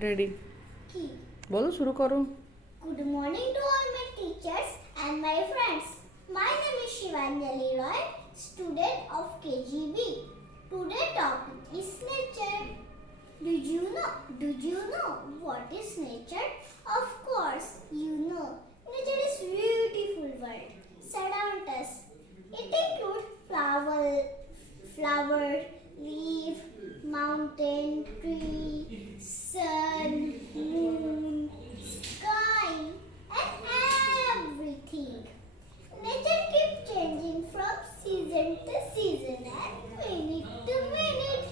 Ready की बोलो शुरू करो. Good morning to all my teachers and my friends. My name is Shivanjali Roy, student of KGB. Today's topic is nature. Did you know what is nature? Of course, you know. Nature is beautiful world surround us. It includes flower, leaf, mountain, tree, sun, moon, sky, and everything. Nature keeps changing from season to season and minute to minute.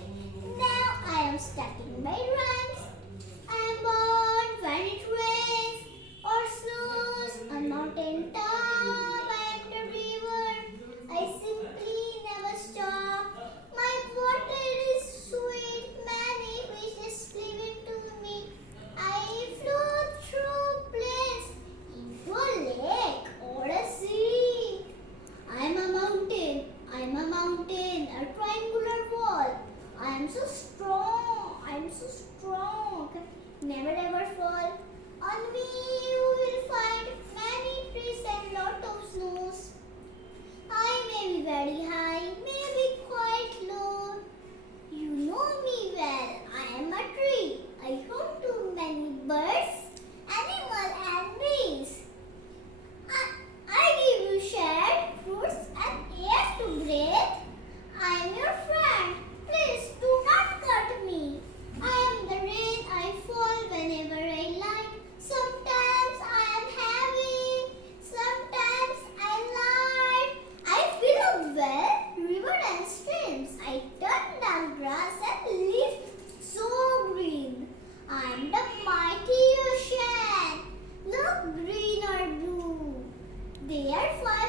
Now I am starting my rhymes. I am born when it rains or snows on mountain top. I am the river. I simply never stop. My water is sweet. Many fishes live into me. I flow through plains into a lake or a sea. I'm a mountain. I'm a mountain. A triangular wall. I am so strong. I'm so strong. Never ever fall. On me you will find many trees and lot of snows. I may be very high, may be quite low. You know me well. I am a tree. I home to many birds, animals and bees. I give you shade, fruits and air to breathe. I am your friend. Please do not cut me. I am the rain. I fall whenever I like. Sometimes I am heavy. Sometimes I light. I fill up well, river and streams. I turn down grass and leaves so green. I am the mighty ocean. Look green or blue. They are fine.